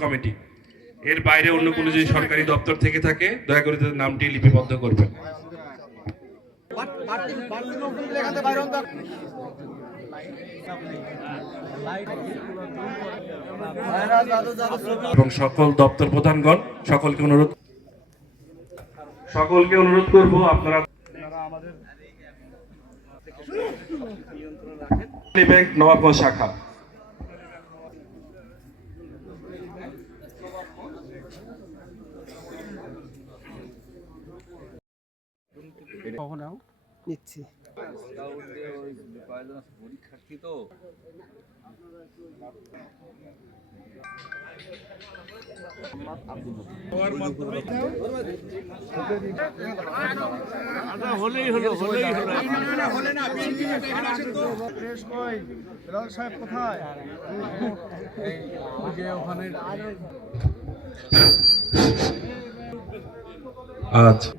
Committee এর বাইরে অন্য কোনো যদি সরকারি দপ্তর থেকে থাকে দয়া করে তাদের নামটি লিপিবদ্ধ করবেন। এবং সকল দপ্তর প্রধানগণ সকলকে অনুরোধ করব আপনারা ব্যাংক নবাবগঞ্জ শাখা নিচ্ছি। পরীক্ষার্থী তো হলেই হলো সাহেব কোথায়? আচ্ছা